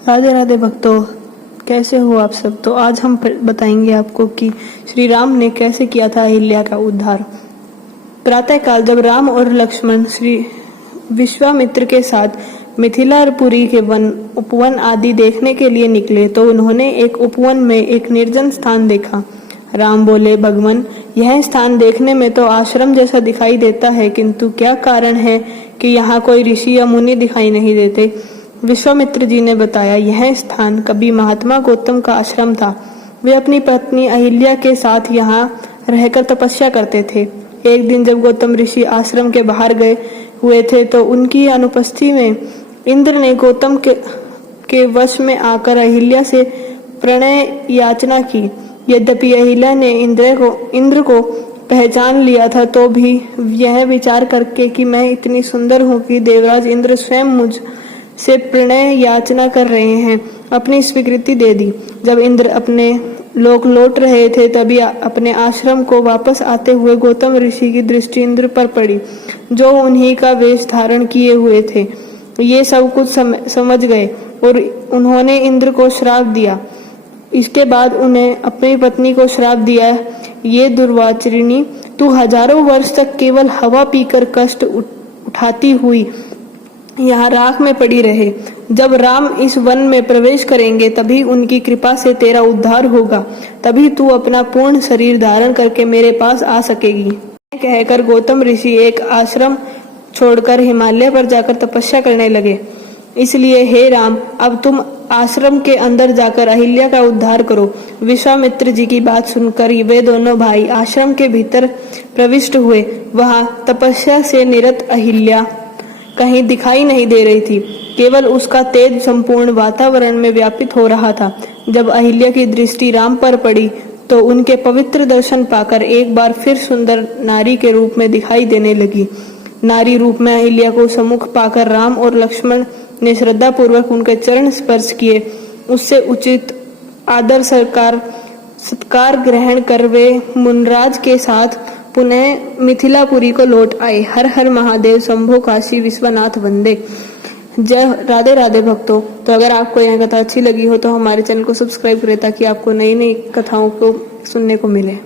राधे राधे भक्तों, कैसे हो आप सब। तो आज हम बताएंगे आपको कि श्री राम ने कैसे किया था अहिल्या का उद्धार। प्रातःकाल जब राम और लक्ष्मण श्री विश्वामित्र के साथ मिथिलापुरी के उपवन आदि देखने के लिए निकले तो उन्होंने एक उपवन में एक निर्जन स्थान देखा। राम बोले, भगवान, यह स्थान देखने में तो आश्रम जैसा दिखाई देता है, किंतु क्या कारण है कि यहाँ कोई ऋषि या मुनि दिखाई नहीं देते। विश्वामित्र जी ने बताया, यह स्थान कभी महात्मा गौतम का आश्रम था। वे अपनी पत्नी अहिल्या के साथ यहाँ रहकर तपस्या करते थे। एक दिन जब गौतम ऋषि आश्रम के बाहर गए हुए थे तो उनकी अनुपस्थिति में इंद्र ने गौतम के वश में आकर अहिल्या से प्रणय याचना की। यद्यपि अहिल्या ने इंद्र को पहचान लिया था तो भी यह विचार करके कि मैं इतनी सुंदर हूँ कि देवराज इंद्र स्वयं मुझ से प्रणय याचना कर रहे हैं, अपनी स्वीकृति दे दी। जब इंद्र अपने लोक लौट रहे थे तभी अपने आश्रम को वापस आते हुए गौतम ऋषि की दृष्टि इंद्र पर पड़ी, जो उन्हीं का वेश धारण किए हुए थे। ये सब कुछ समझ गए और उन्होंने इंद्र को श्राप दिया। इसके बाद उन्हें अपनी पत्नी को श्राप दिया, ये दुर्वाचरिणी, तू हजारों वर्ष तक केवल हवा पीकर कष्ट उठाती हुई यहाँ राख में पड़ी रहे। जब राम इस वन में प्रवेश करेंगे तभी उनकी कृपा से तेरा उद्धार होगा, तभी तू अपना पूर्ण शरीर धारण करके मेरे पास आ सकेगी। कहकर गौतम ऋषि एक आश्रम छोड़कर हिमालय पर जाकर तपस्या करने लगे। इसलिए हे राम, अब तुम आश्रम के अंदर जाकर अहिल्या का उद्धार करो। विश्वामित्र जी की बात सुनकर वे दोनों भाई आश्रम के भीतर प्रविष्ट हुए। वहां तपस्या से निरत अहिल्या कहीं दिखाई नहीं दे रही थी, केवल उसका तेज संपूर्ण वातावरण में व्यापित हो रहा था। जब अहिल्या की दृष्टि राम पर पड़ी तो उनके पवित्र दर्शन पाकर एक बार फिर सुंदर नारी के रूप में दिखाई देने लगी। नारी रूप में अहिल्या को सम्मुख पाकर राम और लक्ष्मण ने श्रद्धा पूर्वक उनके चरण स्पर्श किए। उससे उचित आदर सत्कार ग्रहण कर वे मुनराज के साथ पुनः मिथिलापुरी को लौट आए। हर हर महादेव, शंभो काशी विश्वनाथ वंदे। जय राधे राधे भक्तों। तो अगर आपको यह कथा अच्छी लगी हो तो हमारे चैनल को सब्सक्राइब करें ताकि आपको नई नई कथाओं को सुनने को मिले।